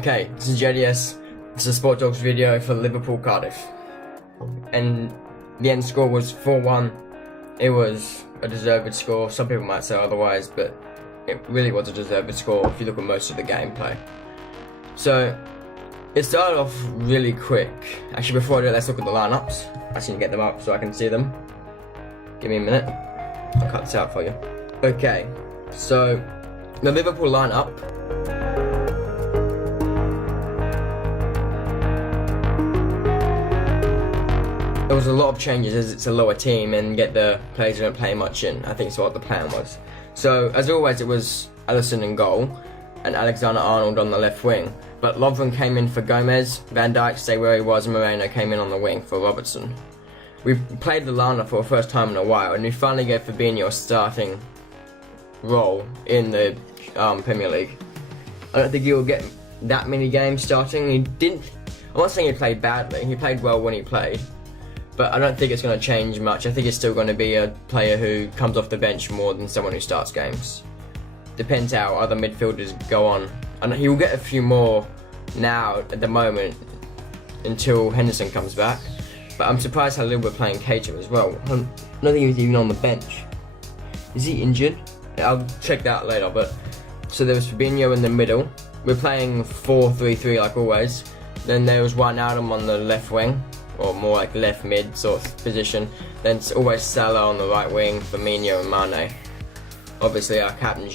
Okay, this is JDS. This is a Sport Dogs video for Liverpool Cardiff. And the end score was 4-1. It was a deserved score. Some people might say otherwise, but it really was a deserved score if you look at most of the gameplay. So, it started off really quick. Actually, before I do it, let's look at the lineups. I just need to get them up so I can see them. Give me a minute. I'll cut this out for you. Okay, so the Liverpool lineup. There was a lot of changes as it's a lower team and get the players who don't play much in. I think it's what the plan was. So, as always, it was Alisson in goal and Alexander-Arnold on the left wing. But Lovren came in for Gomez, Van Dijk stayed where he was, and Moreno came in on the wing for Robertson. We played the lineup for the first time in a while, and we finally gave Fabinho a starting role in the Premier League. I don't think he'll get that many games starting. I'm not saying he played badly, he played well when he played. But I don't think it's going to change much. I think it's still going to be a player who comes off the bench more than someone who starts games. Depends how other midfielders go on. And he will get a few more now at the moment until Henderson comes back. But I'm surprised how little we're playing Keita as well. I don't think he's even on the bench. Is he injured? I'll check that later. But so there was Fabinho in the middle. We're playing 4-3-3 like always. Then there was Wijnaldum on the left wing, or more like left mid sort of position. Then it's always Salah on the right wing, Firmino and Mane. Obviously our captain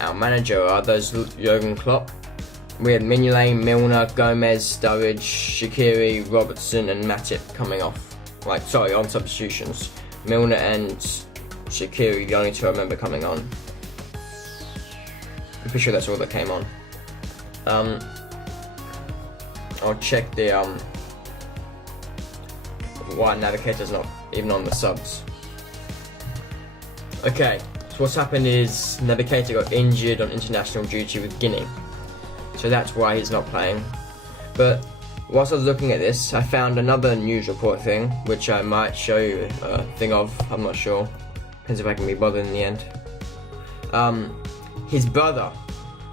our manager are those Jurgen Klopp. We had Mignolet, Milner, Gomez, Sturridge, Shaqiri, Robertson and Matip coming off. On substitutions. Milner and Shaqiri, the only two I remember coming on. I'm pretty sure that's all that came on. I'll check the why Navigator's not even on the subs. Okay, so what's happened is Navigator got injured on international duty with Guinea. So that's why he's not playing. But whilst I was looking at this, I found another news report thing, which I might show you a thing of, I'm not sure. Depends if I can be bothered in the end. His brother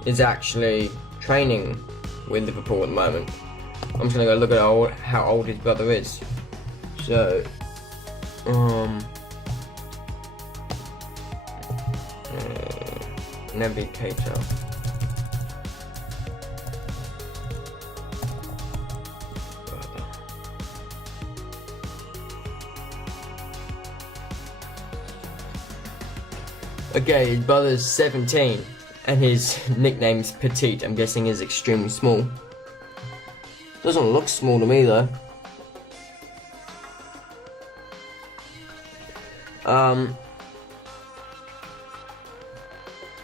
is actually training with Liverpool at the moment. I'm just gonna go look at how old his brother is. So, Navigator. Okay, his brother's 17, and his nickname's Petite. I'm guessing is extremely small. Doesn't look small to me though. I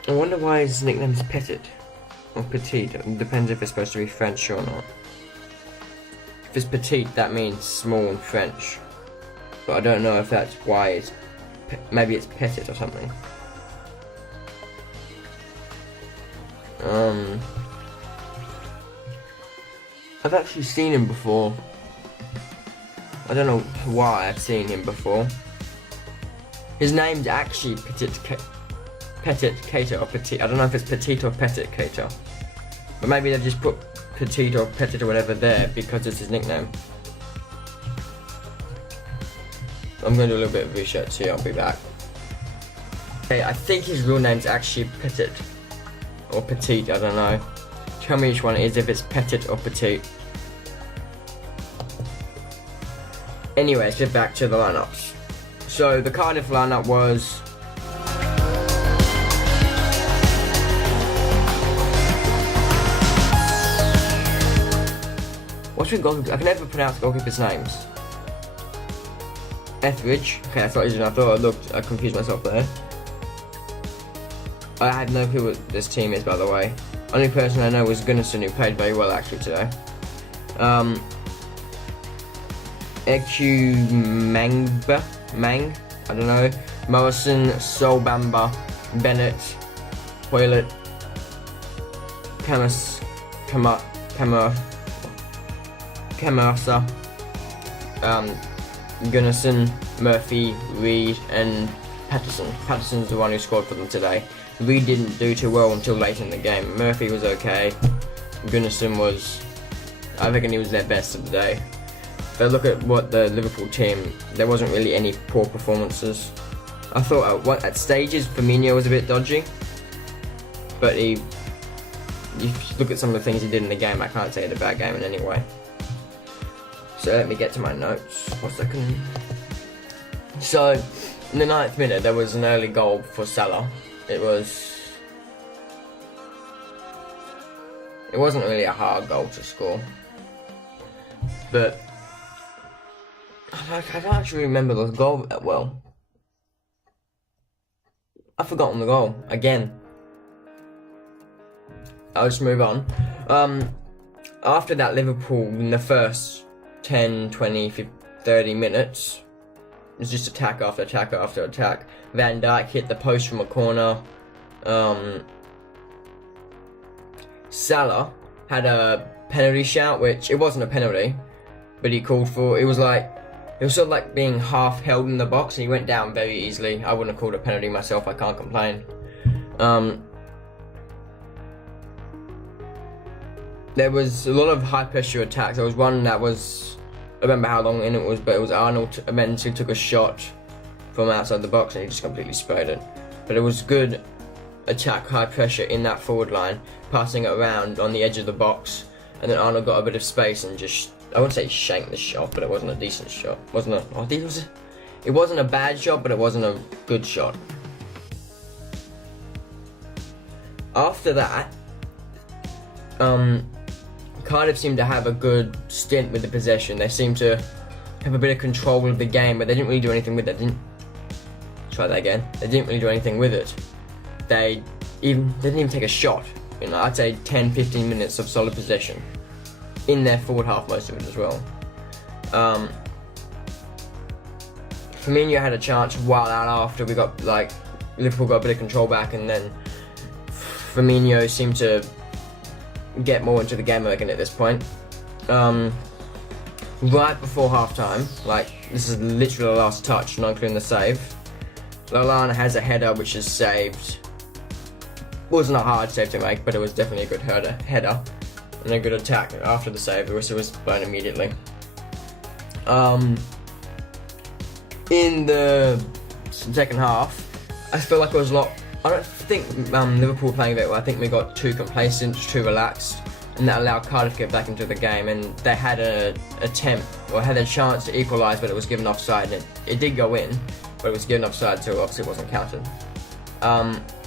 wonder why his nickname's Petit or Petite. It depends if it's supposed to be French or not. If it's Petite, that means small in French. But I don't know if that's why it's. Maybe it's Petit or something. I've actually seen him before. I don't know why I've seen him before. His name's actually Petit Keita or Petit. I don't know if it's Petit or Petit Keita. But maybe they've just put Petit or Petit or whatever there because it's his nickname. I'm going to do a little bit of research here, I'll be back. Okay, I think his real name's actually Petit. Or Petite, I don't know. Tell me which one it is, if it's Petit or Petite. Anyway, let's get back to the lineups. So the Cardiff lineup was what's with goalkeepers? I can never pronounce goalkeepers' names. Etheridge. Okay, that's not easy enough. I confused myself there. I had no clue what this team is, by the way. Only person I know was Gunnarsson, who played very well actually today. Mang, I don't know. Morrison, Solbamba, Bennett, Hoylett, Camarasa, Gunnarsson, Murphy, Reed, and Patterson. Patterson's the one who scored for them today. Reed didn't do too well until late in the game. Murphy was okay. Gunnarsson was, I reckon he was their best of the day. If I look at what the Liverpool team, there wasn't really any poor performances. I thought at stages Firmino was a bit dodgy, but if you look at some of the things he did in the game, I can't say he had a bad game in any way. So let me get to my notes. 1 second. So in the 9th minute, there was an early goal for Salah. It wasn't really a hard goal to score, but I don't actually remember the goal that well. I've forgotten the goal again. I'll just move on. After that, Liverpool in the first 10, 20, 50, 30 minutes, it was just attack after attack after attack. Van Dijk hit the post from a corner. Salah had a penalty shout, which it wasn't a penalty, but he called for. It was sort of like being half held in the box, and he went down very easily. I wouldn't have called it a penalty myself. I can't complain. There was a lot of high pressure attacks. There was one that was, I don't remember how long in it was, but it was Arnold eventually took a shot from outside the box and he just completely sprayed it. But it was good attack, high pressure in that forward line, passing it around on the edge of the box, and then Arnold got a bit of space and just, I wouldn't say shanked the shot, but it wasn't a decent shot. It wasn't a bad shot, but it wasn't a good shot. After that, Cardiff seemed to have a good stint with the possession. They seemed to have a bit of control of the game, but they didn't really do anything with it. They didn't really do anything with it. They didn't even take a shot. I'd say 10-15 minutes of solid possession in their forward half, most of it as well. Firmino had a chance while out after Liverpool got a bit of control back, and then Firmino seemed to get more into the game again at this point. Right before half time, this is literally the last touch, not including the save, Lallana has a header which is saved. Wasn't a hard save to make, but it was definitely a good header and a good attack. After the save, the whistle was blown immediately. In the second half, I feel like it was a lot. I don't think Liverpool were playing a bit well. I think we got too complacent, too relaxed, and that allowed Cardiff to get back into the game. And they had had a chance to equalise, but it was given offside. And it did go in, but it was given offside, so obviously it wasn't counted.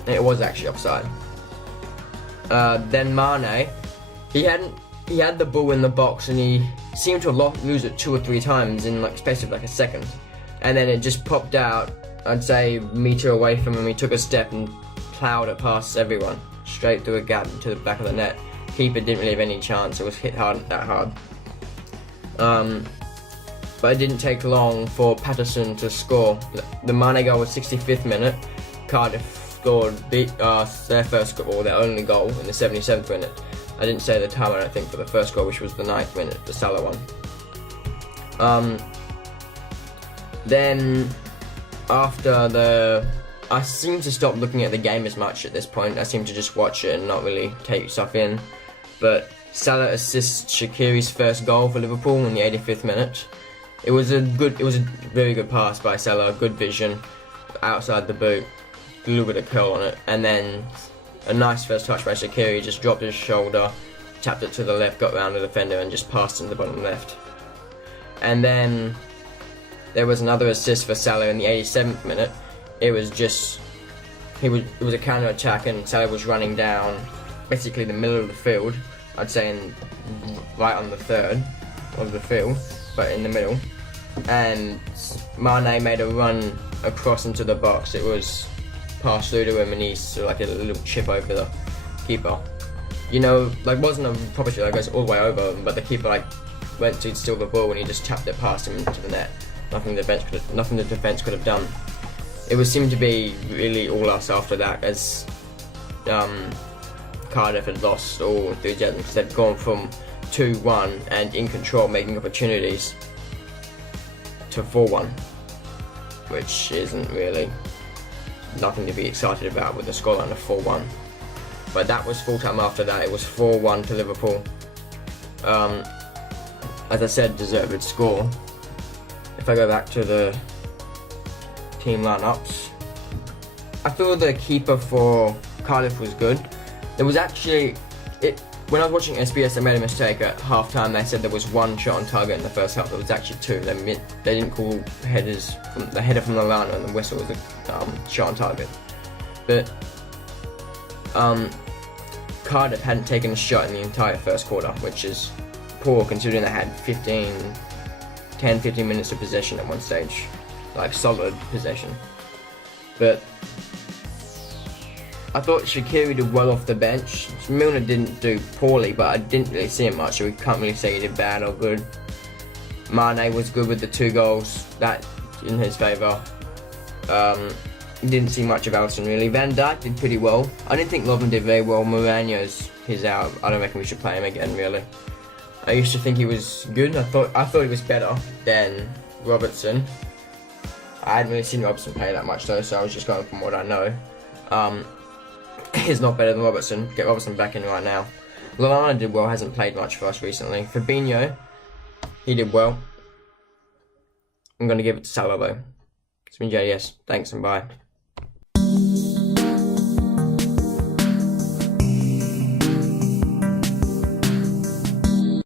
It was actually offside. Then Mane, he had the ball in the box, and he seemed to lose it 2 or 3 times in space of a second, and then it just popped out. I'd say a metre away from him. He took a step and ploughed it past everyone, straight through a gap into the back of the net. Keeper didn't really have any chance. It was hit that hard. But it didn't take long for Patterson to score. The Mane goal was 65th minute. Cardiff scored their first goal, or their only goal, in the 77th minute. I didn't say the time, I don't think, for the first goal, which was the 9th minute, the Salah one. Then after I seem to stop looking at the game as much at this point. I seem to just watch it and not really take stuff in. But Salah assists Shaqiri's first goal for Liverpool in the 85th minute. It was a very good pass by Salah, good vision, outside the boot, a little bit of curl on it, and then a nice first touch by Shaqiri. Just dropped his shoulder, tapped it to the left, got round the defender, and just passed in the bottom left. And then there was another assist for Salah in the 87th minute. It was a counter attack, and Salah was running down basically the middle of the field. I'd say right on the third of the field, but in the middle. And Mane made a run across into the box. It was passed through to him, and he's a little chip over the keeper. Wasn't a proper shot that goes all the way over him, but the keeper went to steal the ball, and he just tapped it past him into the net. Nothing the defence could have done. It seemed to be really all us after that, as Cardiff had lost all enthusiasm because they'd gone from 2-1 and in control, making opportunities, to 4-1, which isn't really nothing to be excited about with the scoreline of 4-1. But that was full time after that. It was 4-1 to Liverpool. As I said, deserved score. If I go back to the team lineups, I feel the keeper for Cardiff was good. There was actually when I was watching SBS, I made a mistake at half time. They said there was one shot on target in the first half. There was actually two. They didn't call headers from the header from the line, and the whistle was a shot on target. But Cardiff hadn't taken a shot in the entire first quarter, which is poor considering they had 10-15 minutes of possession at one stage, like solid possession. But I thought Shaqiri did well off the bench. Milner didn't do poorly, but I didn't really see him much, so we can't really say he did bad or good. Mane was good with the 2 goals, that in his favour. Didn't see much of Alisson really. Van Dijk did pretty well. I didn't think Lovren did very well. Mourinho's out. I don't reckon we should play him again, really. I used to think he was good. I thought he was better than Robertson. I hadn't really seen Robertson play that much though, so I was just going from what I know. He's not better than Robertson. Get Robertson back in right now. Lallana did well, hasn't played much for us recently. Fabinho, he did well. I'm going to give it to Salah though. It's been JDS. Thanks and bye.